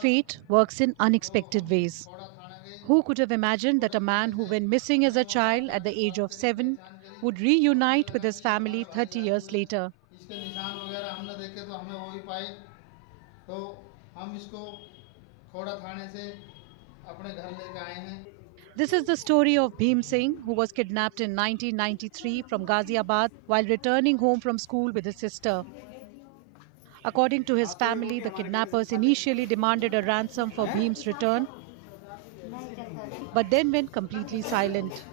Fate works in unexpected ways. Who could have imagined that a man who went missing as a child at the age of 7 would reunite with his family 30 years later? This is the story of Bhim Singh, who was kidnapped in 1993 from Ghaziabad while returning home from school with his sister. According to his family, the kidnappers initially demanded a ransom for Bhim's return, but then went completely silent.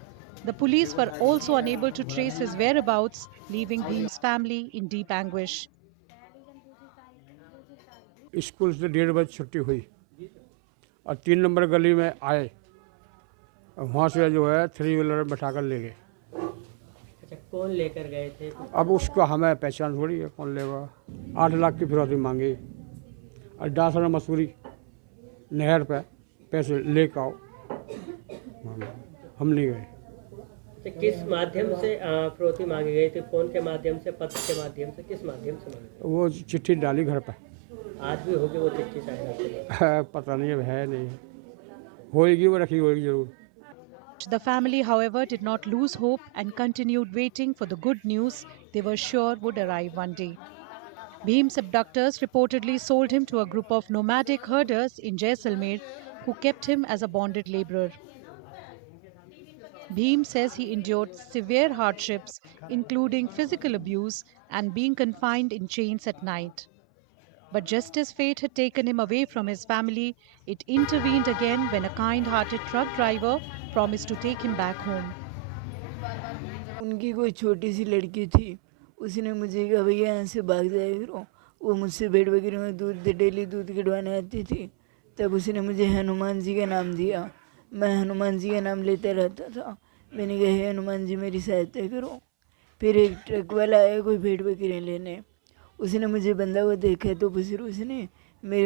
The police were also unable to trace his whereabouts, leaving Bhim's family in deep anguish. School से 1:30 छुट्टी हुई और 3 number गली में आए और वहाँ से जो है 3 व्हीलर बैठा कर ले गए। अच्छा, कौन लेकर गए थे? अब उसको हमें पहचान थोड़ी है, कौन लेगा। 8 लाख की फिरौती मांगी और डासर मसूरी नहर पे पैसे लेकर आओ, हम नहीं गए। तो किस माध्यम से फिरौती मांगी गई थी? फोन के माध्यम से, पत्र के माध्यम से, किस माध्यम से मांगी? वो चिट्ठी डाली घर पे। आज भी होगी वो चिट्ठी शायद? पता नहीं, अब है नहीं, होएगी, वो रखी होएगी जरूर। The family, however, did not lose hope and continued waiting for the good news they were sure would arrive one day. Bhim's abductors reportedly sold him to a group of nomadic herders in Jaisalmer who kept him as a bonded laborer. Bhim says he endured severe hardships, including physical abuse and being confined in chains at night. But just as fate had taken him away from his family, it intervened again when a kind-hearted truck driver promised to take him back home. उनकी कोई छोटी सी लड़की थी, उसने मुझे कहा भैया यहाँ से भाग जाए करो। वो मुझसे भेड़ बकरी में दूध डेली दूध गिरवाने आती थी। तब उसने मुझे हनुमान जी का नाम दिया। मैं हनुमान जी का नाम लेते रहता था। मैंने कहा हे हनुमान जी मेरी सहायता करो। फिर एक ट्रक वाला आया कोई भेड़ बकरी लेने, उसने मुझे बंधा हुआ देखा तो फिर उसने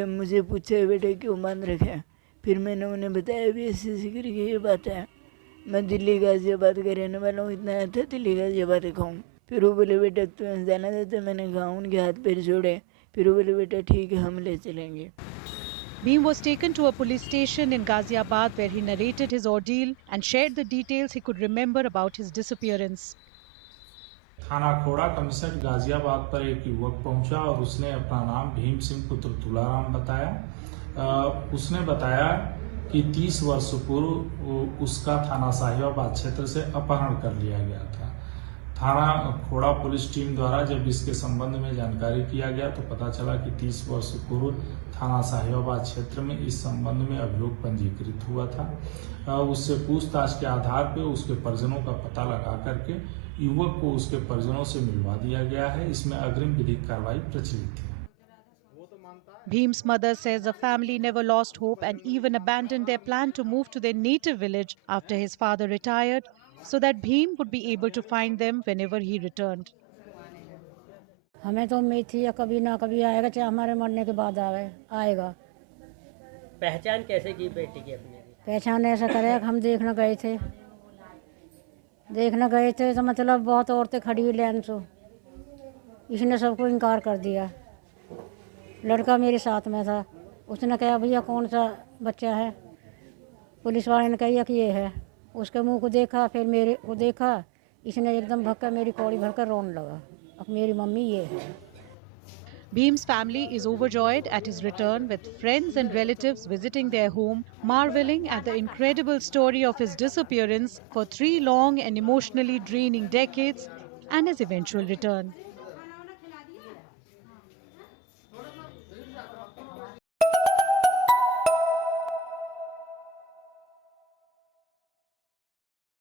मुझे पूछा बेटे क्यों बांध रखा है। फिर मैंने उन्हें बताया भी ऐसे ऐसे करके ये बात है, मैं दिल्ली गाजियाबाद का रहने वाला हूँ, इतना था दिल्ली गाजियाबाद का हूँ। फिर वो बोले बेटा तू जाना चाहता? मैंने कहा उनके हाथ पैर जोड़े। फिर वो बोले बेटा ठीक है हम ले चलेंगे। Bhim was taken to a police station in Ghaziabad where he narrated his ordeal and shared the details he could remember about his disappearance. थाना खोड़ा कमिश्नर गाजियाबाद पर एक युवक पहुंचा और उसने अपना नाम भीम सिंह पुत्र तुलाराम बताया। उसने बताया कि 30 वर्ष पूर्व उसका थाना साहिबाबाद क्षेत्र से अपहरण कर लिया गया था। थाना खोड़ा पुलिस टीम द्वारा जब इसके संबंध में जानकारी किया गया तो पता चला कि 30 वर्ष पूर्व थाना साहिबाबाद क्षेत्र में इस संबंध में अभियोग पंजीकृत हुआ था। उससे पूछताछ के आधार पर उसके परिजनों का पता लगा करके युवक को उसके परिजनों से मिलवा दिया गया है। इसमें अग्रिम विधिक कार्रवाई प्रचलित है। Bhim's mother says the family never lost hope and even abandoned their plan to move to their native village after his father retired, so that Bhim would be able to find them whenever he returned. हमें तो उम्मीद थी या कभी ना कभी आएगा, चाहे हमारे मरने के बाद आएगा। पहचान कैसे की बेटी की अपने? पहचान ऐसा करे हम देखने गए थे तो मतलब बहुत औरतें खड़ी हुई लाइन से, इसने सबको इनकार कर दिया। लड़का मेरे साथ में था, उसने कहा भैया कौन सा बच्चा है? पुलिस वाले ने कहा कि ये है। उसके मुंह को देखा, फिर मेरे को देखा, इसने एकदम भक्का मेरी कौड़ी भरकर रोने लगा, अब मेरी मम्मी ये है। Bhim's family is overjoyed at his return, with friends and relatives visiting their home, marveling at the incredible story of his disappearance for 3 long and emotionally draining decades and his eventual return.